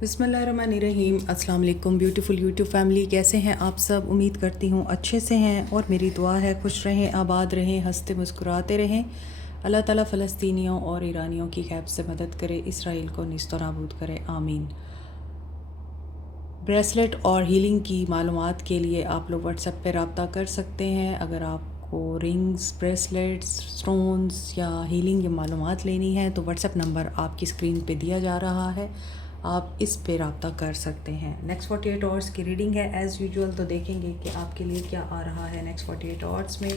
बिस्मिल्लाहिर्रहमानिर्रहीम। अस्सलाम वालेकुम ब्यूटीफुल यूट्यूब फैमिली, कैसे हैं आप सब? उम्मीद करती हूँ अच्छे से हैं और मेरी दुआ है खुश रहें, आबाद रहें, हंसते मुस्कुराते रहें। अल्लाह ताला फ़लस्तीनियों और ईरानियों की खैब से मदद करे, इसराइल को निस्तो नाबूद करे, आमीन। ब्रेसलेट और हीलिंग की मालूमात के लिए आप लोग व्हाट्सएप पे रब्ता कर सकते हैं। अगर आपको रिंग्स, ब्रेसलेट्स, स्टोन्स या हीलिंग की मालूमात लेनी है तो व्हाट्सएप नंबर आपकी स्क्रीन पे दिया जा रहा है, आप इस पे रब्ता कर सकते हैं। नेक्स्ट 48 आवर्स की रीडिंग है एज़ यूजुअल, तो देखेंगे कि आपके लिए क्या आ रहा है नेक्स्ट 48 आवर्स में।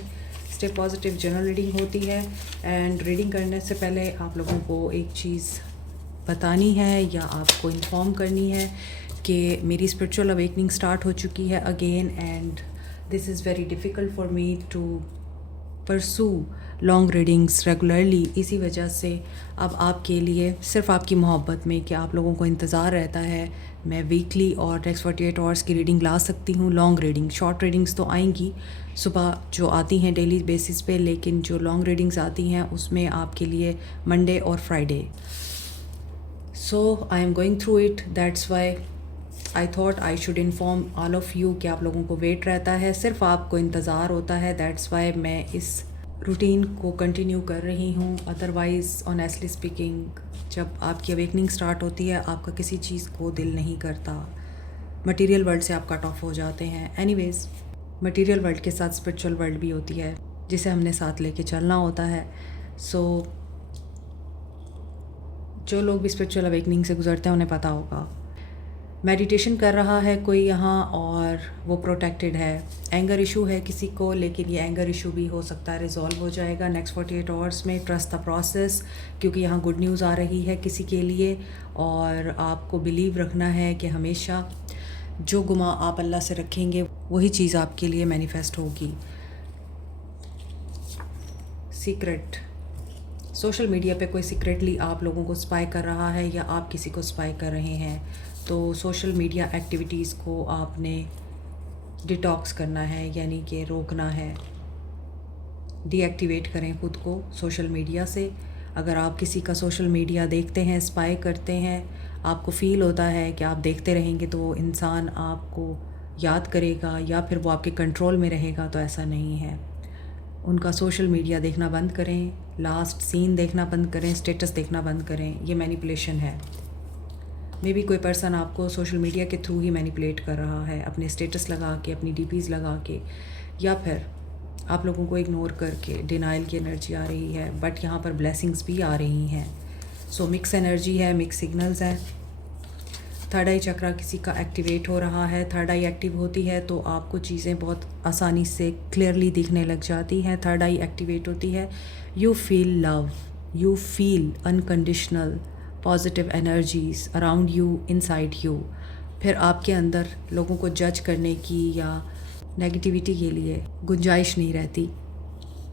स्टे पॉजिटिव जनरल रीडिंग होती है एंड रीडिंग करने से पहले आप लोगों को एक चीज़ बतानी है या आपको इन्फॉर्म करनी है कि मेरी स्पिरिचुअल अवेकनिंग स्टार्ट हो चुकी है again and this is very difficult for me to pursue long readings regularly. इसी वजह से अब आपके लिए सिर्फ आपकी मोहब्बत में कि आप लोगों को इंतज़ार रहता है, मैं वीकली और नेक्स्ट 48 आवर्स की रीडिंग ला सकती हूँ। लॉन्ग रीडिंग, शॉर्ट रीडिंग्स तो आएंगी सुबह जो आती हैं डेली बेसिस पे, लेकिन जो लॉन्ग रीडिंग्स आती हैं उसमें आपके लिए मंडे और Friday. So I am going through it, that's why I thought I should inform all of you कि आप लोगों को वेट रहता है, सिर्फ आपको इंतज़ार होता है। दैट्स वाई मैं इस रूटीन को कंटिन्यू कर रही हूँ। अदरवाइज़ ऑनेस्टली स्पीकिंग, जब आपकी अवेकनिंग स्टार्ट होती है आपका किसी चीज़ को दिल नहीं करता, मटेरियल वर्ल्ड से आप कट ऑफ हो जाते हैं। एनीवेज़, मटेरियल वर्ल्ड के साथ स्पिरिचुअल वर्ल्ड भी होती है जिसे हमने साथ लेके चलना होता है। सो जो लोग भी स्पिरिचुअल अवेकनिंग से गुजरते हैं उन्हें पता होगा। मेडिटेशन कर रहा है कोई यहाँ और वो प्रोटेक्टेड है। एंगर इशू है किसी को, लेकिन ये एंगर इशू भी हो सकता है रिजॉल्व हो जाएगा नेक्स्ट 48 आवर्स में। ट्रस्ट द प्रोसेस, क्योंकि यहाँ गुड न्यूज़ आ रही है किसी के लिए और आपको बिलीव रखना है कि हमेशा जो गुमा आप अल्लाह से रखेंगे वही चीज़ आपके लिए मैनिफेस्ट होगी। सीक्रेट, सोशल मीडिया पे कोई सीक्रेटली आप लोगों को स्पाई कर रहा है या आप किसी को स्पाई कर रहे हैं, तो सोशल मीडिया एक्टिविटीज़ को आपने डिटॉक्स करना है, यानी कि रोकना है। डीएक्टिवेट करें खुद को सोशल मीडिया से। अगर आप किसी का सोशल मीडिया देखते हैं, स्पाई करते हैं, आपको फ़ील होता है कि आप देखते रहेंगे तो वो इंसान आपको याद करेगा या फिर वो आपके कंट्रोल में रहेगा, तो ऐसा नहीं है। उनका सोशल मीडिया देखना बंद करें, लास्ट सीन देखना बंद करें, स्टेटस देखना बंद करें। ये मैनिपुलेशन है। मे बी कोई पर्सन आपको सोशल मीडिया के थ्रू ही मैनिपुलेट कर रहा है, अपने स्टेटस लगा के, अपनी डीपीज़ लगा के, या फिर आप लोगों को इग्नोर करके। डिनाइल की एनर्जी आ रही है, बट यहाँ पर ब्लेसिंग्स भी आ रही हैं। सो मिक्स एनर्जी है, मिक्स सिग्नल्स हैं। थर्ड आई चक्रा किसी का एक्टिवेट हो रहा है। थर्ड आई एक्टिव होती है तो आपको चीज़ें बहुत आसानी से क्लियरली दिखने लग जाती हैं। थर्ड आई एक्टिवेट होती है, you feel love, you feel unconditional positive energies around you, inside you. फिर आपके अंदर लोगों को जज करने की या नेगेटिविटी के लिए गुंजाइश नहीं रहती।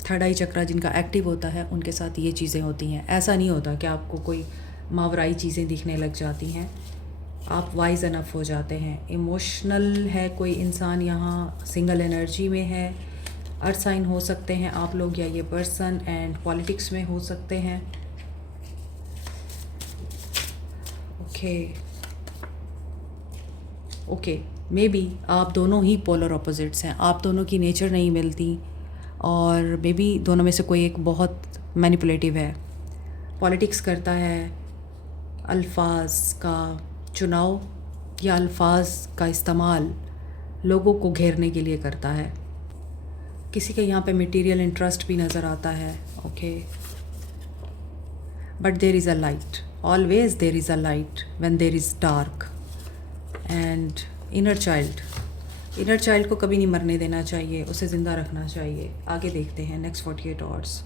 थर्ड आई चक्रा जिनका एक्टिव होता है उनके साथ ये चीज़ें होती हैं। ऐसा नहीं होता कि आपको कोई मावराई चीज़ें दिखने लग जाती हैं, आप वाइज अनफ हो जाते हैं। इमोशनल है कोई इंसान यहाँ, सिंगल एनर्जी में है। अर्थ साइन हो सकते हैं आप लोग या ये पर्सन, एंड पॉलिटिक्स में हो सकते हैं। ओके, मे बी आप दोनों ही पोलर अपोजिट्स हैं, आप दोनों की नेचर नहीं मिलती और मे बी दोनों में से कोई एक बहुत मैनिपुलेटिव है, पॉलिटिक्स करता है, अल्फाज का चुनाव या अल्फाज का इस्तेमाल लोगों को घेरने के लिए करता है। किसी के यहाँ पे मटेरियल इंटरेस्ट भी नज़र आता है। Okay, but there is a light, always there is a light when there is dark. And inner child को कभी नहीं मरने देना चाहिए, उसे ज़िंदा रखना चाहिए। आगे देखते हैं next 48 hours.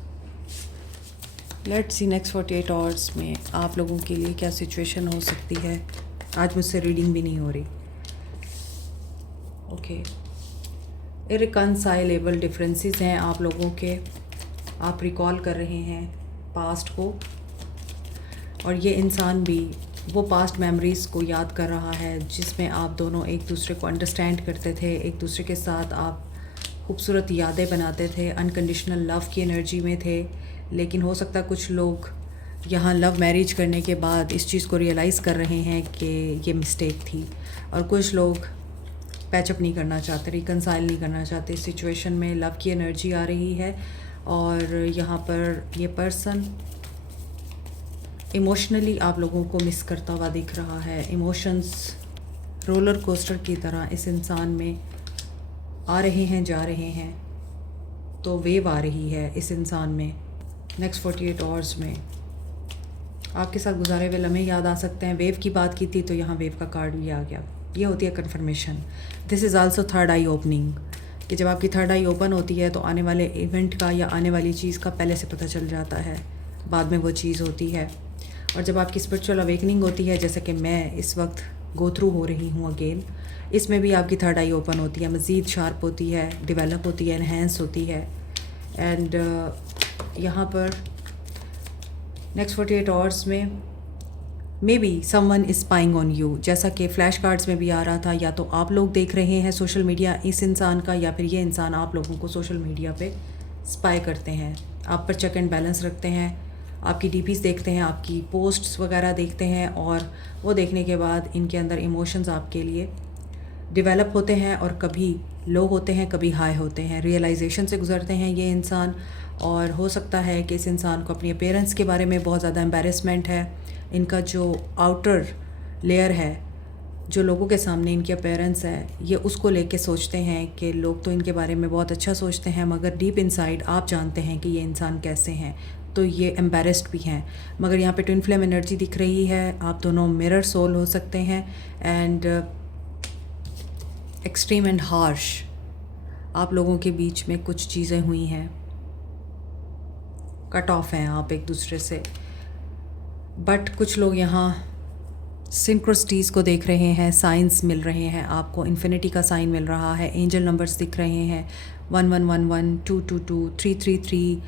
Let's see next 48 hours में आप लोगों के लिए क्या सिचुएशन हो सकती है। आज मुझसे रीडिंग भी नहीं हो रही। ओके, इररिकंसाइलेबल डिफरेंसेस हैं आप लोगों के। आप रिकॉल कर रहे हैं पास्ट को और ये इंसान भी वो पास्ट मेमोरीज़ को याद कर रहा है जिसमें आप दोनों एक दूसरे को अंडरस्टैंड करते थे, एक दूसरे के साथ आप खूबसूरत यादें बनाते थे, अनकंडीशनल लव की एनर्जी में थे। लेकिन हो सकता है कुछ लोग यहाँ लव मैरिज करने के बाद इस चीज़ को रियलाइज़ कर रहे हैं कि ये मिस्टेक थी, और कुछ लोग पैचअप नहीं करना चाहते, रिकनसाइल नहीं करना चाहते। इस सिचुएशन में लव की एनर्जी आ रही है, और यहाँ पर ये पर्सन इमोशनली आप लोगों को मिस करता हुआ दिख रहा है। इमोशंस रोलर कोस्टर की तरह इस इंसान में आ रहे हैं, जा रहे हैं, तो वेव आ रही है इस इंसान में। नेक्स्ट 48 आवर्स में आपके साथ गुजारे हुए लम्हे याद आ सकते हैं। वेव की बात की थी तो यहाँ वेव का कार्ड भी आ गया। ये होती है confirmation. This is also third eye opening, कि जब आपकी थर्ड आई ओपन होती है तो आने वाले इवेंट का या आने वाली चीज़ का पहले से पता चल जाता है, बाद में वो चीज़ होती है। और जब आपकी स्पिरिचुअल अवेकनिंग होती है, जैसे कि मैं इस वक्त गो थ्रू हो रही हूँ अगेन, इसमें भी आपकी थर्ड आई ओपन होती है, मज़ीद शार्प होती है, डेवलप होती है, एनहेंस होती है। एंड यहाँ पर नेक्स्ट 48 आवर्स में may be someone is spying on you, जैसा कि फ्लैश कार्ड्स में भी आ रहा था। या तो आप लोग देख रहे हैं सोशल मीडिया इस इंसान का, या फिर ये इंसान आप लोगों को सोशल मीडिया पे स्पाई करते हैं, आप पर चेक एंड बैलेंस रखते हैं, आपकी डीपीज़ देखते हैं, आपकी पोस्ट्स वगैरह देखते हैं, और वो देखने के बाद इनके अंदर इमोशंस आपके लिए डेवलप होते हैं, और कभी लो होते हैं, कभी हाई होते हैं। रियलाइजेशन से गुजरते हैं ये इंसान, और हो सकता है कि इस इंसान को अपनी अपीयरेंस के बारे में बहुत ज़्यादा एम्बैरेसमेंट है। इनका जो आउटर लेयर है, जो लोगों के सामने इनकी अपीयरेंस है, ये उसको लेके सोचते हैं कि लोग तो इनके बारे में बहुत अच्छा सोचते हैं, मगर डीप इनसाइड आप जानते हैं कि ये इंसान कैसे हैं, तो ये एम्बैरेस्ड भी हैं। मगर यहाँ पे ट्विन फ्लेम एनर्जी दिख रही है। आप दोनों मिरर सोल हो सकते हैं, एंड एक्सट्रीम एंड हार्श आप लोगों के बीच में कुछ चीज़ें हुई हैं, कट ऑफ हैं आप एक दूसरे से। बट कुछ लोग यहाँ सिंक्रोसिटीज़ को देख रहे हैं, साइंस मिल रहे हैं आपको, इन्फिनिटी का साइन मिल रहा है, एंजल नंबर्स दिख रहे हैं 1111 222 333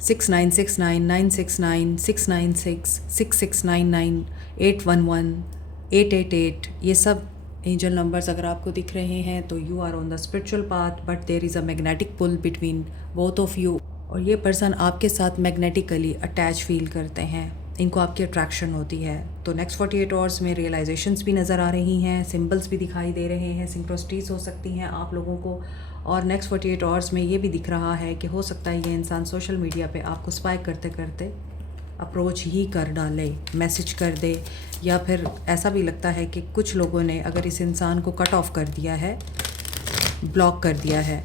6969 969 696 6699 811 888। ये सब एंजल नंबर्स अगर आपको दिख रहे हैं तो you are on the spiritual path, but there is a magnetic pull between both of you. और ये पर्सन आपके साथ मैग्नेटिकली अटैच फील करते हैं, इनको आपकी अट्रैक्शन होती है। तो नेक्स्ट 48 आवर्स में रियलाइजेशंस भी नज़र आ रही हैं, सिंबल्स भी दिखाई दे रहे हैं, सिंक्रोसिटीज़ हो सकती हैं आप लोगों को। और नेक्स्ट 48 आवर्स में ये भी दिख रहा है कि हो सकता है ये इंसान सोशल मीडिया पे आपको स्पाई करते करते अप्रोच ही कर डाले, मैसेज कर दे, या फिर ऐसा भी लगता है कि कुछ लोगों ने अगर इस इंसान को कट ऑफ कर दिया है, ब्लॉक कर दिया है,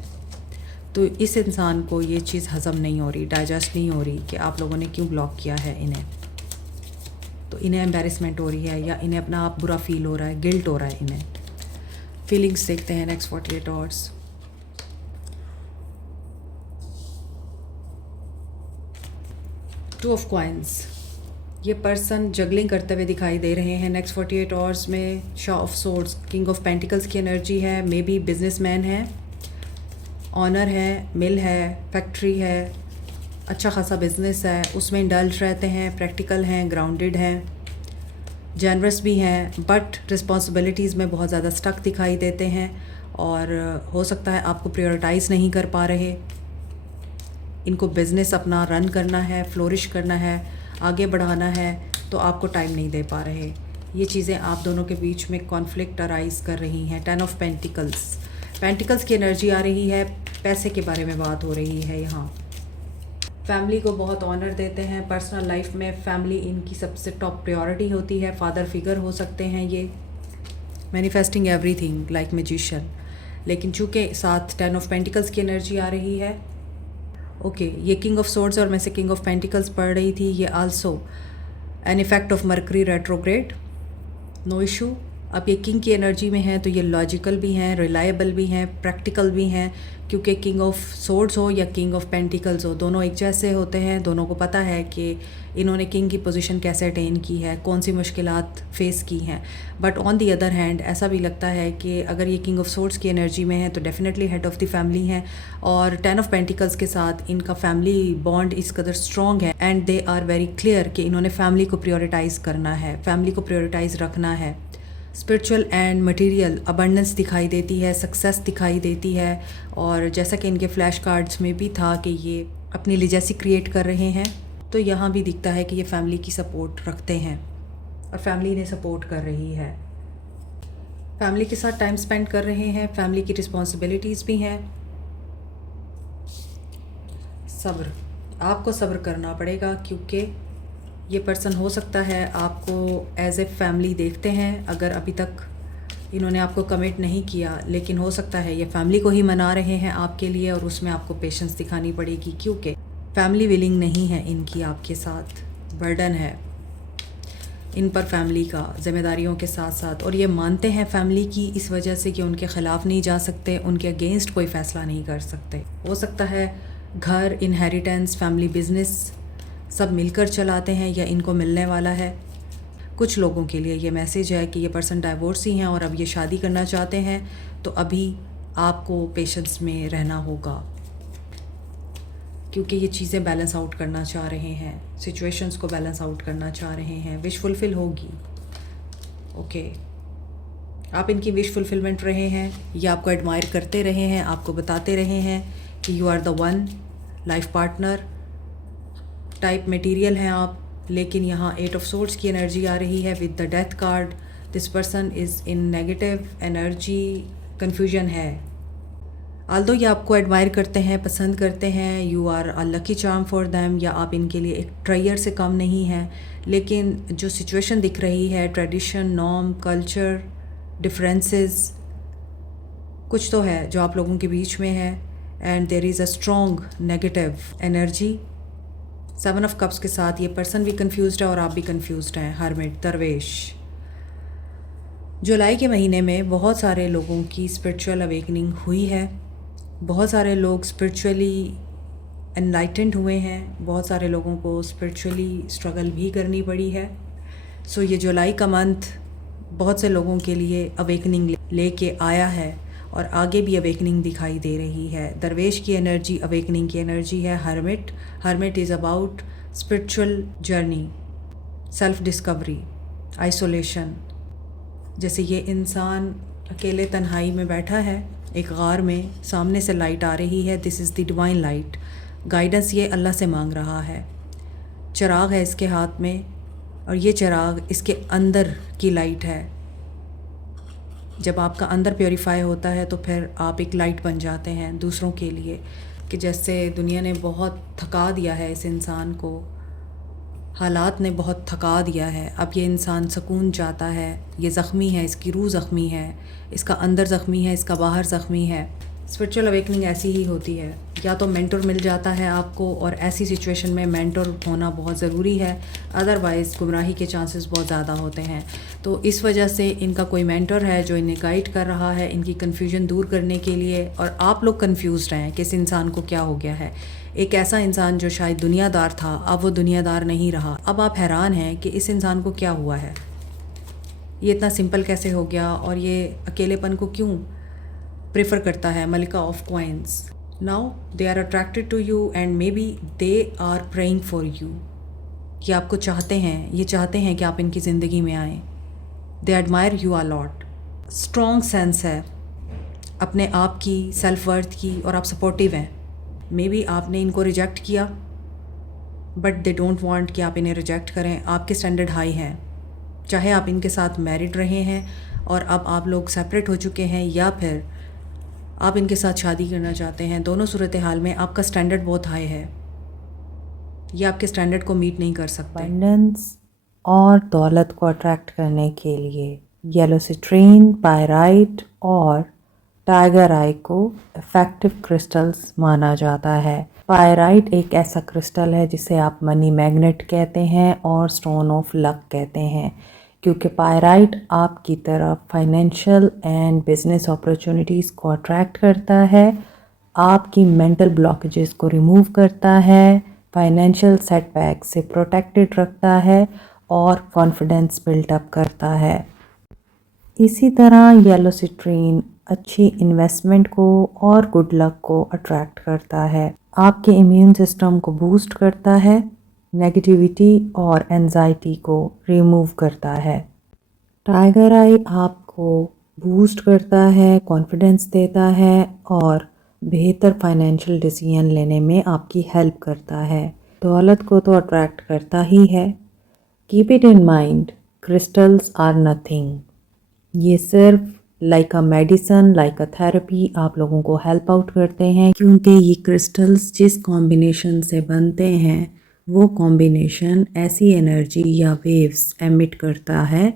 तो इस इंसान को ये चीज़ हज़म नहीं हो रही, डाइजेस्ट नहीं हो रही कि आप लोगों ने क्यों ब्लॉक किया है इन्हें। तो इन्हें एम्बैरेसमेंट हो रही है, या इन्हें अपना आप बुरा फील हो रहा है, गिल्ट हो रहा है इन्हें। फीलिंग्स देखते हैं next 48 hours. Two of coins, ये पर्सन जगलिंग करते हुए दिखाई दे रहे हैं नेक्स्ट 48 आवर्स में। Shaw of swords, king of pentacles की एनर्जी है, मे बी बिजनेसमैन है, ऑनर है, मिल है, फैक्ट्री है, अच्छा खासा बिजनेस है, उसमें इंडल्ज रहते हैं, प्रैक्टिकल हैं, ग्राउंडेड हैं, जेनरस भी हैं, बट रिस्पॉन्सिबिलिटीज़ में बहुत ज़्यादा स्टक दिखाई देते हैं, और हो सकता है आपको प्रायोरिटाइज़ नहीं कर पा रहे। इनको बिज़नेस अपना रन करना है, फ्लोरिश करना है, आगे बढ़ाना है, तो आपको टाइम नहीं दे पा रहे। ये चीज़ें आप दोनों के बीच में कॉन्फ्लिक्ट अराइज़ कर रही हैं। 10 ऑफ पेंटिकल्स, पेंटिकल्स की एनर्जी आ रही है, पैसे के बारे में बात हो रही है यहाँ। फैमिली को बहुत ऑनर देते हैं, पर्सनल लाइफ में फैमिली इनकी सबसे टॉप प्रायोरिटी होती है। फादर फिगर हो सकते हैं ये, मैनिफेस्टिंग एवरीथिंग लाइक मैजिशियन। लेकिन चूँकि साथ 10 ऑफ पेंटिकल्स की एनर्जी आ रही है, ओके, ये किंग ऑफ सोर्ड्स और मैं से किंग ऑफ पेंटिकल्स पढ़ रही थी, ये also an effect of Mercury retrograde, no issue. अब ये किंग की एनर्जी में हैं तो ये लॉजिकल भी हैं, रिलायबल भी हैं, प्रैक्टिकल भी हैं, क्योंकि किंग ऑफ सोर्ड्स हो या किंग ऑफ पेंटिकल्स हो, दोनों एक जैसे होते हैं। दोनों को पता है कि इन्होंने किंग की पोजीशन कैसे अटेन की है, कौन सी मुश्किलात फेस की हैं। But on the other hand ऐसा भी लगता है कि अगर ये किंग ऑफ सोर्ड्स की एनर्जी में है तो definitely head of the family हैं, और 10 ऑफ पेंटिकल्स के साथ इनका फैमिली बॉन्ड इस कदर स्ट्रॉन्ग है, and they are very clear कि इन्होंने फैमिली को प्रायोरिटाइज़ करना है, फैमिली को प्रायोरिटाइज़ रखना है। स्पिरिचुअल एंड मटेरियल अबंडेंस दिखाई देती है, सक्सेस दिखाई देती है, और जैसा कि इनके फ्लैश कार्ड्स में भी था कि ये अपनी लिजेसी क्रिएट कर रहे हैं, तो यहाँ भी दिखता है कि ये फैमिली की सपोर्ट रखते हैं और फैमिली इन्हें सपोर्ट कर रही है, फैमिली के साथ टाइम स्पेंड कर रहे हैं, फैमिली की रिस्पॉन्सिबिलिटीज़ भी हैं। सब्र, आपको सब्र करना पड़ेगा क्योंकि ये पर्सन हो सकता है आपको एज ए फैमिली देखते हैं। अगर अभी तक इन्होंने आपको कमिट नहीं किया, लेकिन हो सकता है ये फैमिली को ही मना रहे हैं आपके लिए, और उसमें आपको पेशेंस दिखानी पड़ेगी क्योंकि फैमिली विलिंग नहीं है इनकी आपके साथ, बर्डन है इन पर फैमिली का ज़िम्मेदारियों के साथ साथ, और ये मानते हैं फैमिली की इस वजह से कि उनके ख़िलाफ़ नहीं जा सकते, उनके अगेंस्ट कोई फ़ैसला नहीं कर सकते। हो सकता है घर, इनहेरिटेंस, फैमिली बिज़नेस सब मिलकर चलाते हैं या इनको मिलने वाला है। कुछ लोगों के लिए ये मैसेज है कि ये पर्सन डाइवोर्सी हैं और अब ये शादी करना चाहते हैं, तो अभी आपको पेशेंस में रहना होगा क्योंकि ये चीज़ें बैलेंस आउट करना चाह रहे हैं, सिचुएशंस को बैलेंस आउट करना चाह रहे हैं। विश फुलफ़िल होगी, ओके। आप इनकी विश फुलफ़िलमेंट रहे हैं, ये आपको एडमायर करते रहे हैं, आपको बताते रहे हैं कि you are the one, life partner type material हैं आप। लेकिन यहाँ 8 ऑफ सोर्ड्स की एनर्जी आ रही है with the Death card. This person is in negative energy, confusion है। आल्दो ये आपको एडमायर करते हैं, पसंद करते हैं, you are a lucky charm for them, या आप इनके लिए एक ट्रायर से कम नहीं हैं, लेकिन जो सिचुएशन दिख रही है, ट्रेडिशन, नॉर्म, कल्चर डिफरेंसेस कुछ तो है जो आप लोगों के बीच में है, and there is a strong negative energy. 7 of cups के साथ ये पर्सन भी कंफ्यूज्ड है और आप भी कंफ्यूज्ड हैं। हरमिट, दरवेश। जुलाई के महीने में बहुत सारे लोगों की स्पिरिचुअल अवेकनिंग हुई है, बहुत सारे लोग स्पिरिचुअली एनलाइटेंड हुए हैं, बहुत सारे लोगों को स्पिरिचुअली स्ट्रगल भी करनी पड़ी है। सो ये जुलाई का मंथ बहुत से लोगों के लिए अवेकनिंग लेके आया है और आगे भी अवेकनिंग दिखाई दे रही है। दरवेश की एनर्जी अवेकनिंग की एनर्जी है। Hermit, hermit is about spiritual journey, self discovery, isolation. जैसे ये इंसान अकेले तन्हाई में बैठा है एक गार में, सामने से लाइट आ रही है, this is the divine light. Guidance ये अल्लाह से मांग रहा है। चिराग है इसके हाथ में और ये चिराग इसके अंदर की लाइट है। जब आपका अंदर प्योरीफाई होता है तो फिर आप एक लाइट बन जाते हैं दूसरों के लिए, कि जैसे दुनिया ने बहुत थका दिया है इस इंसान को, हालात ने बहुत थका दिया है, अब ये इंसान सुकून चाहता है। ये ज़ख्मी है, इसकी रूह ज़ख्मी है, इसका अंदर ज़ख्मी है, इसका बाहर ज़ख्मी है। स्पिरिचुअल अवेकनिंग ऐसी ही होती है, या तो मेंटर मिल जाता है आपको, और ऐसी सिचुएशन में मेंटर होना बहुत ज़रूरी है, अदरवाइज़ गुमराही के चांसेस बहुत ज़्यादा होते हैं। तो इस वजह से इनका कोई मेंटर है जो इन्हें गाइड कर रहा है इनकी कन्फ्यूजन दूर करने के लिए, और आप लोग कन्फ्यूज़ हैं कि इस इंसान को क्या हो गया है। एक ऐसा इंसान जो शायद दुनियादार था, अब वो दुनियादार नहीं रहा। अब आप हैरान हैं कि इस इंसान को क्या हुआ है, ये इतना सिंपल कैसे हो गया, और ये अकेलेपन को क्यों प्रेफर करता है। मलिका of coins, now they are attracted to you and maybe they are praying for you. ये आपको चाहते हैं, ये चाहते हैं कि आप इनकी ज़िंदगी में आएँ। दे admire you a lot. Strong sense है अपने आप की, सेल्फ वर्थ की, और आप सपोर्टिव हैं। मे बी आपने इनको रिजेक्ट किया, बट दे डोंट वांट कि आप इन्हें रिजेक्ट करें। आपके स्टैंडर्ड हाई हैं, चाहे आप इनके साथ मैरिड रहे हैं और अब आप लोग सेपरेट हो चुके हैं, या फिर आप इनके साथ शादी करना चाहते हैं। दोनों सूरत हाल में आपका स्टैंडर्ड बहुत हाई है, ये आपके स्टैंडर्ड को मीट नहीं कर सकते। अबंडेंस और दौलत को अट्रैक्ट करने के लिए येलो सिट्रीन, पायराइट और टाइगर आई को इफ़ेक्टिव क्रिस्टल्स माना जाता है। पायराइट एक ऐसा क्रिस्टल है जिसे आप मनी मैग्नेट कहते हैं और स्टोन ऑफ लक कहते हैं, क्योंकि पायराइट आपकी तरफ फाइनेंशियल एंड बिजनेस अपॉर्चुनिटीज़ को अट्रैक्ट करता है, आपकी मेंटल ब्लॉकेजेस को रिमूव करता है, फाइनेंशियल सेटबैक से प्रोटेक्टेड रखता है और कॉन्फिडेंस बिल्डअप करता है। इसी तरह येलो सिट्रीन अच्छी इन्वेस्टमेंट को और गुड लक को अट्रैक्ट करता है, आपके इम्यून सिस्टम को बूस्ट करता है, नेगेटिविटी और एंजाइटी को रिमूव करता है। टाइगर आई आपको बूस्ट करता है, कॉन्फिडेंस देता है और बेहतर फाइनेंशियल डिसीजन लेने में आपकी हेल्प करता है। दौलत को तो अट्रैक्ट करता ही है। Keep it in mind, crystals are nothing. ये सिर्फ like a medicine, like a therapy आप लोगों को हेल्प आउट करते हैं, क्योंकि ये क्रिस्टल्स जिस कॉम्बिनेशन से बनते हैं वो कॉम्बिनेशन ऐसी एनर्जी या वेव्स एमिट करता है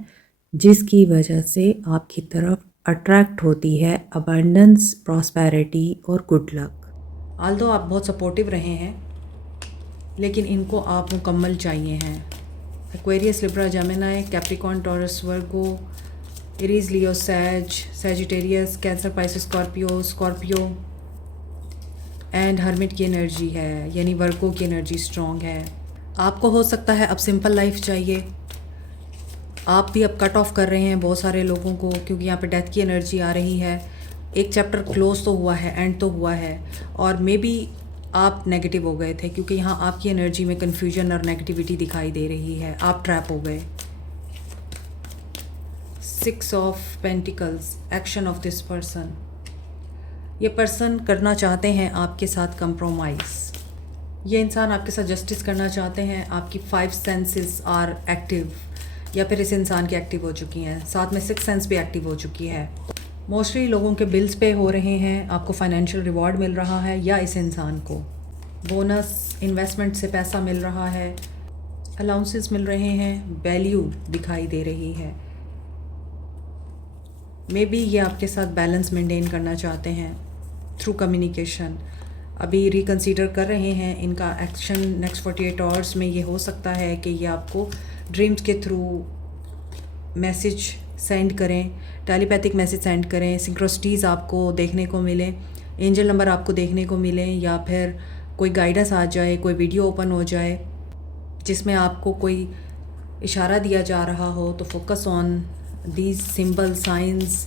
जिसकी वजह से आपकी तरफ अट्रैक्ट होती है अबंडेंस, प्रॉस्पेरिटी और गुड लक। आल्दो आप बहुत सपोर्टिव रहे हैं, लेकिन इनको आप मुकम्मल चाहिए हैं। Aquarius, Libra, Gemini, Capricorn, taurus, Virgo, Aries, Leo, Sagittarius, cancer, Pisces, Scorpio and hermit की एनर्जी है, यानी वर्गो की एनर्जी स्ट्रॉन्ग है। आपको हो सकता है अब सिंपल लाइफ चाहिए, आप भी अब कट ऑफ कर रहे हैं बहुत सारे लोगों को, क्योंकि यहाँ पे डेथ की एनर्जी आ रही है। एक चैप्टर क्लोज तो हुआ है, एंड तो हुआ है, और मे बी आप नेगेटिव हो गए थे, क्योंकि यहाँ आपकी एनर्जी में कन्फ्यूजन और नेगेटिविटी दिखाई दे रही है, आप ट्रैप हो गए। 6 of pentacles, action of this person. ये पर्सन करना चाहते हैं आपके साथ कंप्रोमाइज़। ये इंसान आपके साथ जस्टिस करना चाहते हैं। आपकी 5 सेंसेस आर एक्टिव, या फिर इस इंसान की एक्टिव हो चुकी हैं, साथ में 6 सेंस भी एक्टिव हो चुकी है। मोस्टली लोगों के बिल्स पे हो रहे हैं, आपको फाइनेंशियल रिवॉर्ड मिल रहा है, या इस इंसान को बोनस इन्वेस्टमेंट से पैसा मिल रहा है, अलाउंसेस मिल रहे हैं, वैल्यू दिखाई दे रही है। मे बी ये आपके साथ बैलेंस मेंटेन करना चाहते हैं थ्रू कम्युनिकेशन। अभी रिकंसीडर कर रहे हैं, इनका एक्शन नेक्स्ट 48 आवर्स में ये हो सकता है कि ये आपको ड्रीम्स के थ्रू मैसेज सेंड करें, टेलीपैथिक मैसेज सेंड करें, सिंक्रोसिटीज़ आपको देखने को मिले, एंजल नंबर आपको देखने को मिले, या फिर कोई गाइडेंस आ जाए, कोई वीडियो ओपन हो जाए जिसमें आपको कोई इशारा दिया जा रहा हो। तो focus on these symbol science,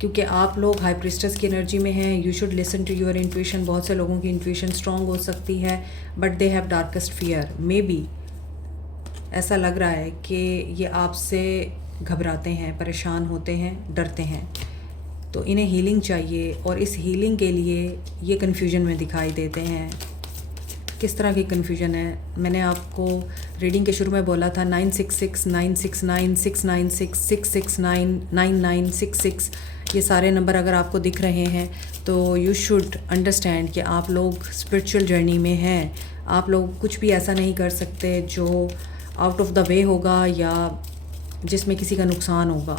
क्योंकि आप लोग हाई प्रिस्टेस की एनर्जी में हैं। You should listen to your intuition. बहुत से लोगों की इंट्यूशन स्ट्रॉन्ग हो सकती है, but they have darkest fear. Maybe ऐसा लग रहा है कि ये आपसे घबराते हैं, परेशान होते हैं, डरते हैं, तो इन्हें हीलिंग चाहिए, और इस हीलिंग के लिए ये कन्फ्यूजन में दिखाई देते हैं। किस तरह की कन्फ्यूजन है? मैंने आपको रीडिंग के शुरू में बोला था 966 969 696 669 9966, ये सारे नंबर अगर आपको दिख रहे हैं तो यू शुड अंडरस्टैंड कि आप लोग स्पिरिचुअल जर्नी में हैं। आप लोग कुछ भी ऐसा नहीं कर सकते जो आउट ऑफ द वे होगा या जिसमें किसी का नुकसान होगा।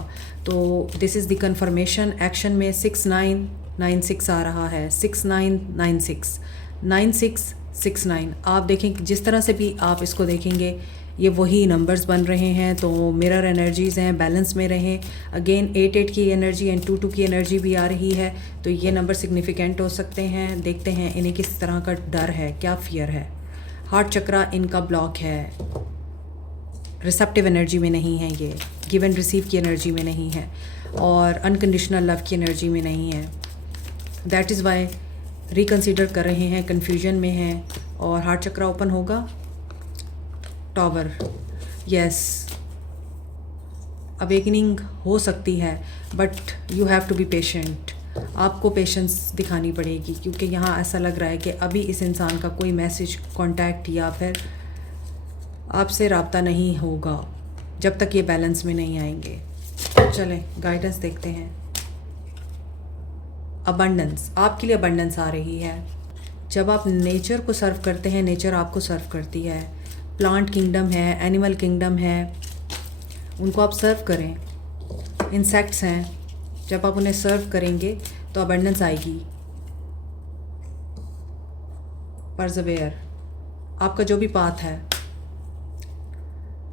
तो this is the confirmation. Action में 6996 आ रहा है, 6996 9669। आप देखें, जिस तरह से भी आप इसको देखेंगे ये वही नंबर्स बन रहे हैं, तो मिरर एनर्जीज़ हैं, बैलेंस में रहें। अगेन 88 की एनर्जी एंड 22 की एनर्जी भी आ रही है, तो ये नंबर सिग्निफिकेंट हो सकते हैं। देखते हैं इन्हें किस तरह का डर है, क्या फियर है। हार्ट चक्रा इनका ब्लॉक है, रिसेप्टिव एनर्जी में नहीं है, ये गिव एंड रिसीव की एनर्जी में नहीं है, और अनकंडीशनल लव की एनर्जी में नहीं है। दैट इज़ वाई रिकंसीडर कर रहे हैं, कन्फ्यूजन में हैं। और हार्ट चक्रा ओपन होगा, टॉवर, यस, अवेकनिंग हो सकती है, but you have to be patient. आपको पेशेंस दिखानी पड़ेगी, क्योंकि यहाँ ऐसा लग रहा है कि अभी इस इंसान का कोई मैसेज, कॉन्टैक्ट या फिर आपसे रब्ता नहीं होगा जब तक ये बैलेंस में नहीं आएंगे। चलें गाइडेंस देखते हैं। अबंडेंस, आपके लिए अबंडेंस आ रही है। जब आप नेचर को सर्व करते हैं, नेचर आपको सर्व करती है। प्लांट किंगडम है, एनिमल किंगडम है, उनको आप सर्व करें। इंसेक्ट्स हैं, जब आप उन्हें सर्व करेंगे तो अबंडेंस आएगी। परसेवेयर, आपका जो भी पाथ है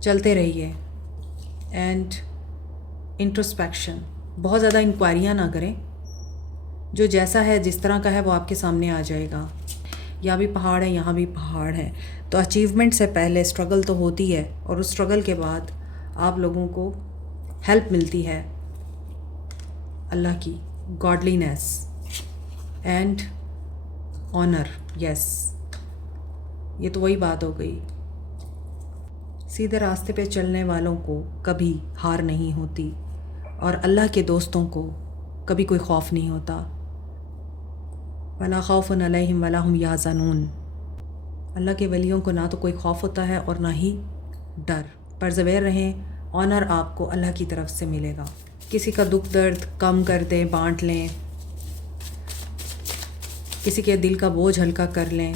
चलते रहिए। एंड इंट्रोस्पेक्शन, बहुत ज़्यादा इंक्वायरियाँ ना करें, जो जैसा है जिस तरह का है वो आपके सामने आ जाएगा। यहाँ भी पहाड़ है, यहाँ भी पहाड़ है, तो अचीवमेंट से पहले स्ट्रगल तो होती है, और उस स्ट्रगल के बाद आप लोगों को हेल्प मिलती है अल्लाह की, गॉडलीनेस एंड ऑनर। यस, ये तो वही बात हो गई। सीधे रास्ते पे चलने वालों को कभी हार नहीं होती, और अल्लाह के दोस्तों को कभी कोई खौफ नहीं होता। वला खौफुन अलैहिम वला हुम यहज़नून। अल्लाह के वलियों को ना तो कोई खौफ होता है और ना ही डर। परसेवेयर रहें, ऑनर आपको अल्लाह की तरफ से मिलेगा। किसी का दुख दर्द कम कर दें, बांट लें, किसी के दिल का बोझ हल्का कर लें,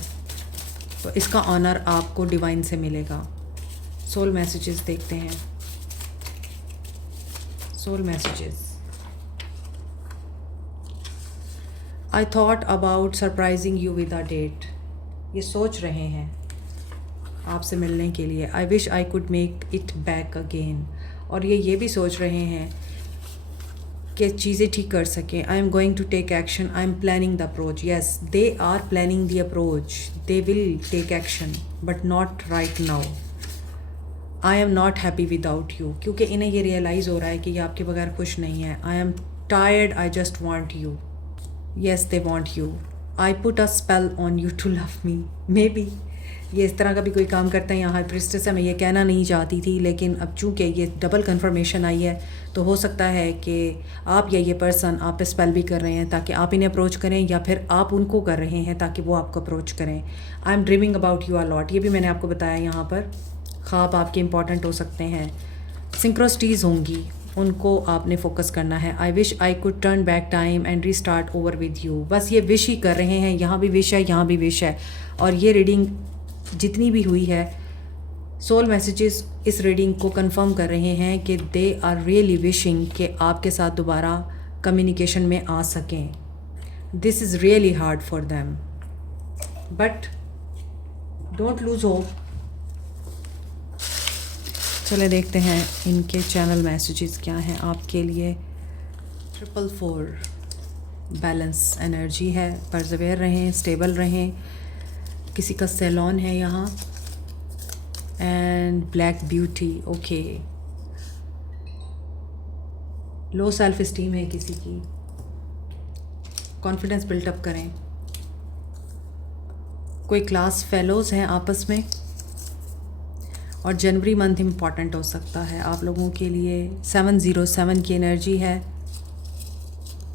तो इसका ऑनर आपको डिवाइन से मिलेगा। सोल मैसेजेस देखते हैं। Soul messages. I thought about surprising you with a date. ये सोच रहे हैं आपसे मिलने के लिए। I wish I could make it back again. और ये भी सोच रहे हैं कि चीज़ें ठीक कर सकें। I am going to take action, I am planning the approach. Yes, they are planning the approach, they will take action but not right now. I am not happy without you, क्योंकि इन्हें ये realise हो रहा है कि ये आपके बगैर खुश नहीं है। I am tired, I just want you. Yes, they want you. I put a spell on you to love me. Maybe ये इस तरह का भी कोई काम करते हैं। यहाँ प्रिस्टेस से मैं ये कहना नहीं चाहती थी, लेकिन अब चूँकि ये डबल कंफर्मेशन आई है तो हो सकता है कि आप या ये पर्सन आप पे स्पेल भी कर रहे हैं ताकि आप इन्हें अप्रोच करें, या फिर आप उनको कर रहे हैं ताकि वो आपको अप्रोच करें। I am dreaming about you a lot. ये भी मैंने आपको बताया यहाँ पर। ख्वाब आपके इंपॉर्टेंट हो सकते हैं। सिंक्रोसिटीज़ होंगी, उनको आपने फोकस करना है। आई wish I could turn back time and restart over with you. बस ये विश ही कर रहे हैं। यहाँ भी विश है, यहाँ भी विश है। और ये रीडिंग जितनी भी हुई है, सोल मैसेजेस इस रीडिंग को कंफर्म कर रहे हैं कि दे आर रियली विशिंग कि आपके साथ दोबारा कम्युनिकेशन में आ सकें। This is really hard for them but don't lose hope. चले देखते हैं इनके चैनल मैसेजेस क्या हैं आपके लिए। 444 बैलेंस एनर्जी है। परसेवेयर रहें, स्टेबल रहें। किसी का सैलून है यहाँ। And black beauty, okay. Low self esteem है किसी की। कॉन्फिडेंस बिल्टअप करें। कोई क्लास फेलोज़ हैं आपस में। और जनवरी मंथ इम्पॉर्टेंट हो सकता है आप लोगों के लिए। 707 की एनर्जी है।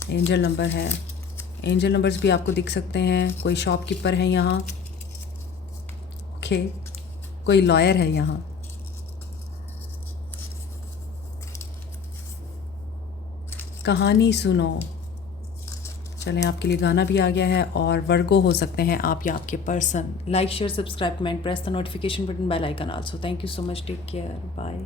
एंजल नंबर है। एंजल नंबर्स भी आपको दिख सकते हैं। कोई शॉपकीपर है यहाँ, ओके। कोई लॉयर है यहाँ। कहानी सुनो। चलें, आपके लिए गाना भी आ गया है। और वर्गो हो सकते हैं आप या आपके person. Like, share, subscribe, comment, press the notification button, bell icon also. Thank you so much, take care, bye.